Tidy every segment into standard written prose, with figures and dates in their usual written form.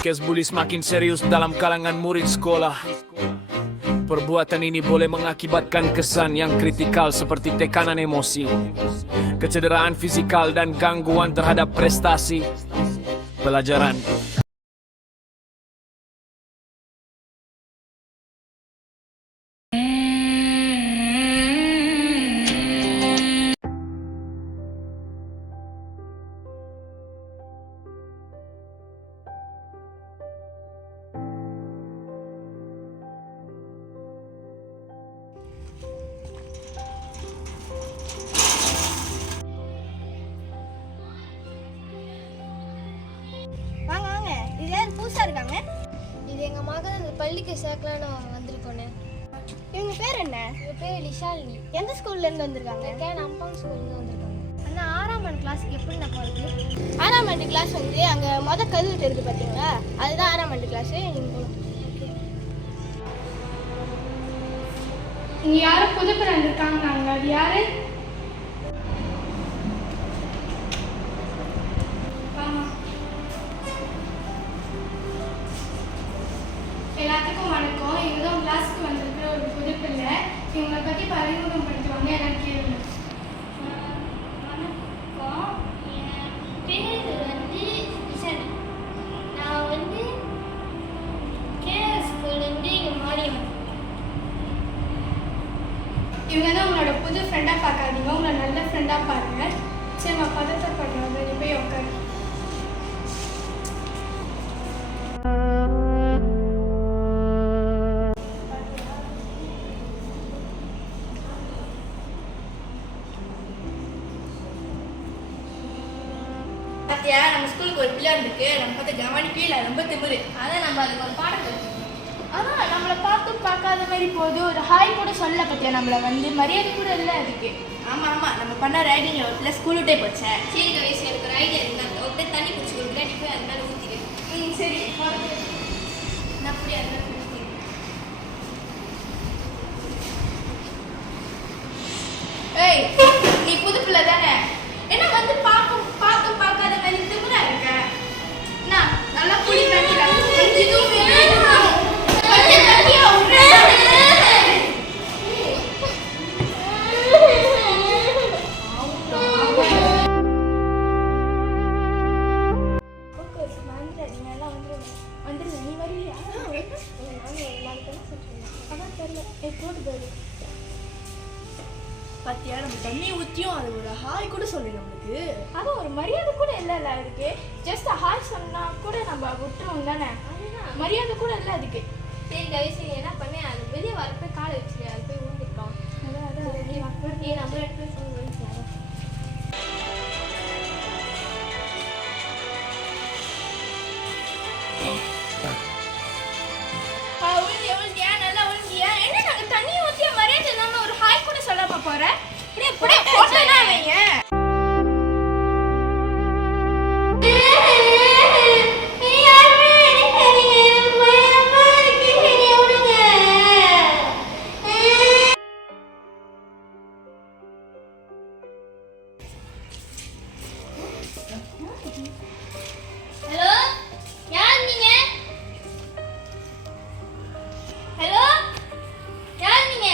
Kes bully semakin serius dalam kalangan murid sekolah. Perbuatan ini boleh mengakibatkan kesan yang kritikal seperti tekanan emosi, kecederaan fisikal dan gangguan terhadap prestasi pelajaran. வாங்க வாங்க, இது யார் புதுசா இருக்காங்க? இது எங்கள் மகன் அந்த பள்ளிக்கு சேர்க்கலான்னு வந்திருக்கோண்ணே. இவங்க பேர் என்ன? இவங்க பேர் லிஷாலினி. எந்த ஸ்கூல்ல இருந்து வந்திருக்காங்க? கேன் அம்பாங் ஸ்கூல்லேருந்து வந்திருக்காங்க. அண்ணா 6ஆம் ஆண்டு கிளாஸுக்கு எப்படி நான் போகிறது? 6ஆம் ஆண்டு கிளாஸ் வந்து அங்கே கல்வெட்டு இருக்குது பார்த்தீங்களா, அதுதான் 6ஆம் ஆண்டு கிளாஸு. நீங்கள் போகலாம். இங்க யாரும் புது பேர் வந்திருக்காங்க. அது யாரு? எல்லாத்துக்கும் வணக்கம். இவங்க தான் கிளாஸ்க்கு வந்திருக்கிற ஒரு புது பிள்ளை. இவங்களை பற்றி அறிமுகம் படுத்துவாங்க. எனக்கு கேளுங்க. வணக்கம், என் பேர் வந்து லிஷாலினி. நான் வந்து கேஆர் ஸ்கூல்லேருந்து இங்கே மாறி வந்தேன். இவங்க தான் உங்களோட புது ஃப்ரெண்டாக பார்க்காதீங்க, உங்களை நல்ல ஃப்ரெண்டாக பாருங்க. சரிம்மா, பதட்டப்படுறாங்க. நீ போய் உட்காரு. பாத்தியா, நம்ம ஸ்கூலுக்கு ஒரு பிள்ளை இருக்கு. நம்ம பார்த்து கவனி கீழே ரொம்ப திமிரு. அதான் நம்ம அதுக்கு ஒரு பாடம் கற்றுக்கணும். அதான் நம்மளை பார்த்தும் பார்க்காத மாதிரி போகுது. ஒரு ஹாய் கூட சொல்ல பத்தியா, நம்மளை வந்து மரியாதை கூட இல்லை அதுக்கு. ஆமா ஆமா, நம்ம பண்ண ரைடிங்ல ஒரு பிள்ளை ஸ்கூல் விட்டே போச்சேன். சரி கணேஷ், எனக்கு ஒரு ஐடியா இருக்கு. ஒரு பேர் தண்ணி பிடிச்சி கொடுக்குறேன், நீ போய் அது மேலே ஊற்றிடு. சரி. நான் அப்படியே அது மேலே ஊற்றிடு. ஏய், நீ புது பிள்ளை தானே? என்ன வந்து பார்த்தும் பார்க்காத மாதிரி திமிரா இருக்க? என்ன நல்லா குடி தண்ணில இதுவும் வேணும். கொஞ்சம் தண்ணியா விடுறேன். நீ வருவியா? அதான் தெரியல. போட்டு போயிடு. பாத்தியா, நம்ம தண்ணி ஊத்தியும் அது ஒரு ஹாய் கூட சொல்லு நம்மளுக்கு. அது ஒரு மரியாதை கூட இல்லைல்ல அதுக்கு. ஜஸ்ட் ஹாய் சொன்னா கூட நம்ம விட்டுருவோம் தானே. மரியாதை கூட இல்லை அதுக்கு. சரி கணேஷ், நீ என்ன பண்ணேன், அது வெளியே வரப்போ காலை வச்சுரு, அது போய் ஊற்றிருக்கான். நீ நம்ம எடுத்து போய் சொல்லி வச்சுக்கலாம். உழுந்தியா நல்லா உழுந்தியா? என்ன நாங்க தண்ணி ஊத்திய மரியாதை இல்லாம ஒரு ஹாய் கூட சொல்லாம போற? இப்படியே போட்டேன்னா வைங்க. ஹலோ, யார் நீங்க? ஹலோ, யார் நீங்க?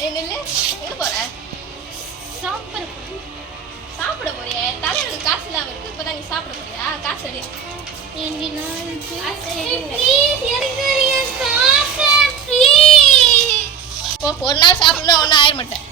நில்லு எங்க போற? சாப்பிட போறியா? தலைவருக்கு காசு இல்லாம இருக்கு, இப்பதான் நீ சாப்பிட போறியா? காசு எடு. ஒரு நாள் சாப்பிடணும், ஒன்னும் ஆயிர மாட்டேன்.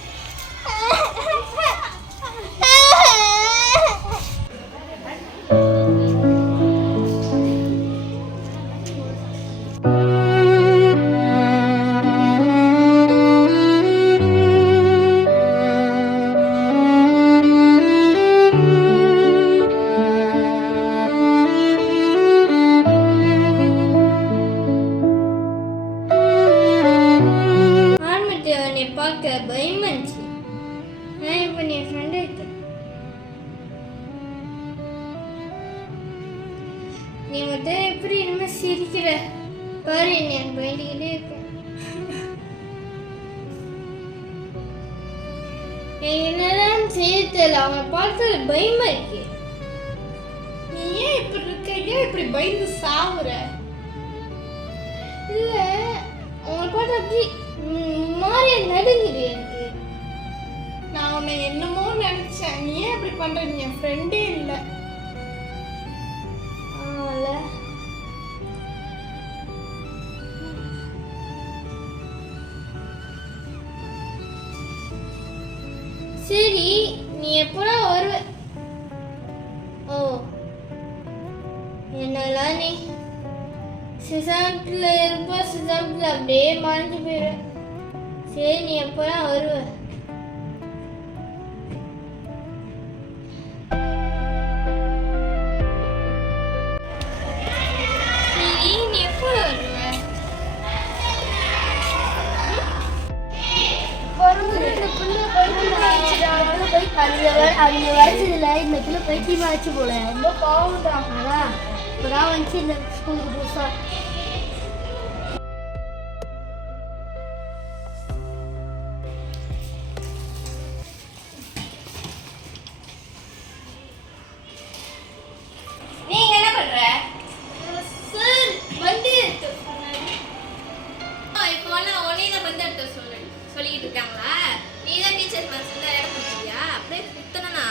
பார்க்க பயமாச்சு. நான் இப்போ நீ ஃப்ரெண்ட் ஆயிட்டேன். நீ மட்டும் எப்படி இனிமே சிரிக்கிற பாரு, என்ன பயந்துக்கிட்டே இருக்கேன். என்னதான் செய்யல, அவனை பார்த்தது பயமா இருக்கு. நீ ஏன் இப்படி இருக்க? ஏன் இப்படி பயந்து சாவுற? இல்ல அவனை பார்த்து அப்படி மாறிய நடுங்குது எனக்கு. நான் உன்னை என்னமோ நினைச்சேன். நீ ஏன் இப்படி பண்ற? நீ என் ஃப்ரெண்டே இல்லை. சரி, நீ எப்போதான் வருவ? ஓ, என்னெல்லாம் நீ சிசாம்பில் இருப்ப, சிசாம்பில் அப்படியே மறைஞ்சு போயிடுவ. சரி, நீ எப்போதான் வருவ? சரி, நீ எப்போ வருவ? அவங்க வரைச்சதுல இந்த பிள்ளை பைத்தியமா ஆச்சு போல. ரொம்ப பாவம் தான். அதான் இப்பதான் வந்துச்சு இந்த ஸ்கூலுக்கு புதுசா. நீங்க என்ன பண்ற? சார் வந்து எடுத்து இப்போ உடனே தான் வந்து எடுத்து சொல்லிக்கிட்டு இருக்காங்களா? நீ தான் டீச்சர் மனசுல இடம் கொடுத்தியா? அப்படியே குத்தனா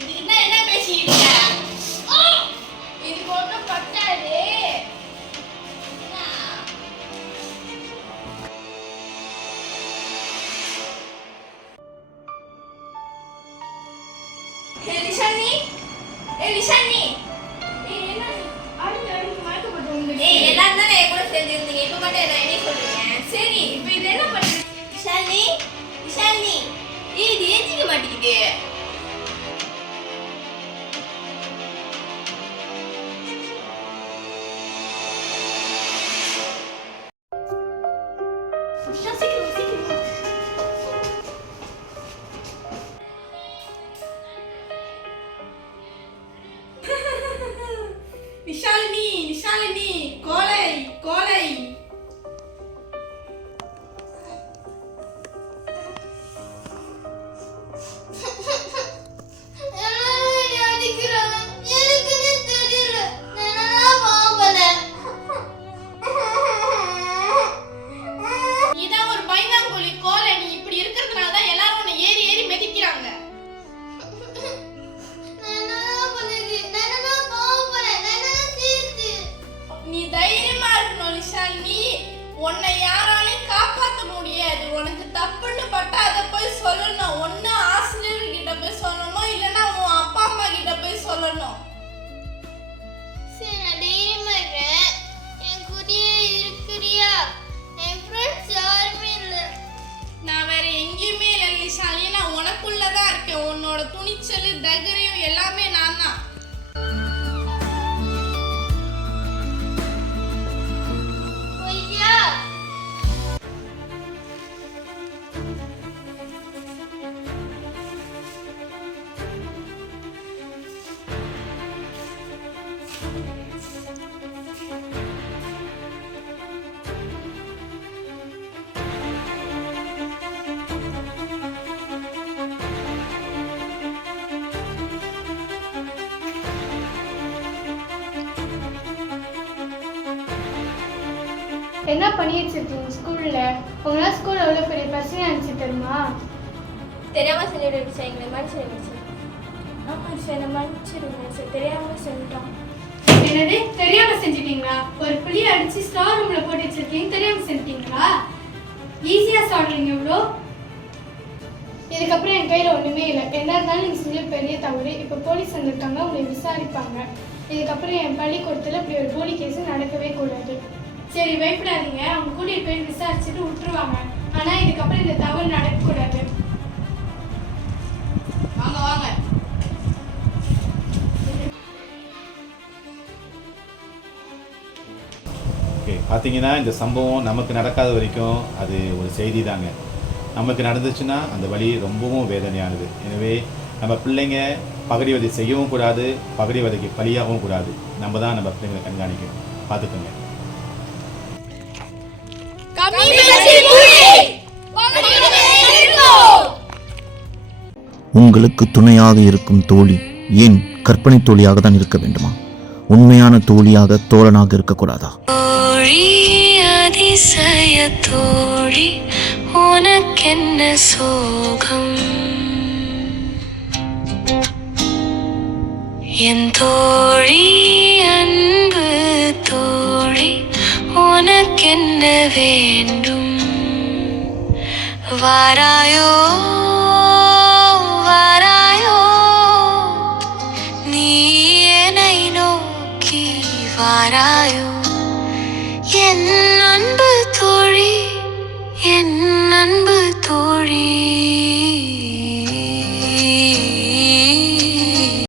இதுக்கு தான் என்ன பேசிக்கிட்டு இருக்க? இதுக்கு ஒன்றும் பட்டாது. லிஷானி, லிஷானி, என்ன அடிக்க அடிக்க மயக்கப்பட்டு வந்து எல்லாரும் தானே என் கூட சேர்ந்து இருந்தீங்க, இப்போ மட்டும் என்ன சொல்றீங்க? சரி, இப்போ இது என்ன பண்ற? லிஷானி, லிஷானி, இது ஏஞ்சிக்க மாட்டேங்குது. நிஷாலினி, நிஷாலினி, கோலை கோலை. இதான் ஒரு பைந்தாங்கோலி கோலை. நீ இப்படி இருக்கிறதுனால தான் எல்லாரும் உன்னை ஏறி ஏறி மிதிக்கிறாங்க. நீ தைரியமா இருக்கணும் நிஷாலினி. உன்னை யாராலையும் காப்பாற்ற முடியாது. உனக்கு தப்புன்னு பட்டா அதை போய் சொல்லணும். ஒண்ணு ஆசிரியர்கிட்ட போய் சொல்லணும், இல்லைன்னா உன் அப்பா அம்மா கிட்ட போய் சொல்லணும். சரி, நான் தைரியமா இருக்கேன். என் கூடயே இருக்கிறியா? என் ஃப்ரெண்ட்ஸ் யாருமே இல்லை. நான் வேற எங்கேயுமே இல்லை நிஷாலினி. நான் உனக்குள்ளதான் இருக்கேன். உன்னோட துணிச்சல், தைரியம் எல்லாமே நான் தான். போய்யா? என்ன பண்ணிட்டு இருக்கீங்க ஸ்கூல்ல? உங்களால் ஸ்கூல் எவ்வளோ பெரிய பிரச்சனை நினச்சி தருமா? தெரியாம செஞ்சுட்டு சார், எங்களை மன்னிச்சிருங்க சார். ஆமாம் சார், நான் மன்னிச்சிருங்க சார், தெரியாமல் செஞ்சுட்டோம். என்னது தெரியாமல் செஞ்சுட்டீங்களா? ஒரு புளியை அடித்து ஸ்டார் ரூமில் போட்டு வச்சிருக்கீங்க, தெரியாமல் செஞ்சுட்டீங்களா? ஈஸியாக சொல்கிறீங்க இவ்வளோ. இதுக்கப்புறம் என் கையில் ஒன்றுமே இல்லை. என்ன இருந்தாலும் நீங்கள் செஞ்ச பெரிய தவறு. இப்போ போலீஸ் வந்திருக்காங்க, உங்களை விசாரிப்பாங்க. இதுக்கப்புறம் என் பள்ளிக்கூடத்தில் இப்படி ஒரு போலி கேஸ் நடக்கவே கூடாது. சரி, பயப்படாதீங்க, அவங்க கூட்டிகிட்டு போய் விசாரிச்சுட்டு விட்டுருவாங்க. ஆனால் இதுக்கப்புறம் இந்த தவறு நடக்கக்கூடாது. வாங்க வாங்க. ஓகே, பார்த்தீங்கன்னா இந்த சம்பவம் நமக்கு நடக்காத வரைக்கும் அது ஒரு செய்தி தாங்க. நமக்கு நடந்துச்சுன்னா அந்த வலி ரொம்பவும் வேதனையானது. எனவே நம்ம பிள்ளைங்க பகடிவதை செய்யவும் கூடாது, பகடிவதைக்கு பலியாகவும் கூடாது. நம்ம தான் நம்ம பிள்ளைங்களை கண்காணிக்கணும். பார்த்துக்கோங்க. உங்களுக்கு துணையாக இருக்கும் தோழி ஏன் கற்பனை தோழியாக தான் இருக்க வேண்டுமா? உண்மையான தோழியாக தோழனாக இருக்கக்கூடாதா? தோழி அதிசய தோழி உனக்கென்ன சோகம்? என் தோழி அன்பு தோழி உனக்கென்ன வேண்டும்? வாராயோ வாராயோ நீ என்னை நோக்கி வாராயோ? என் அன்பு தோழி, என் அன்பு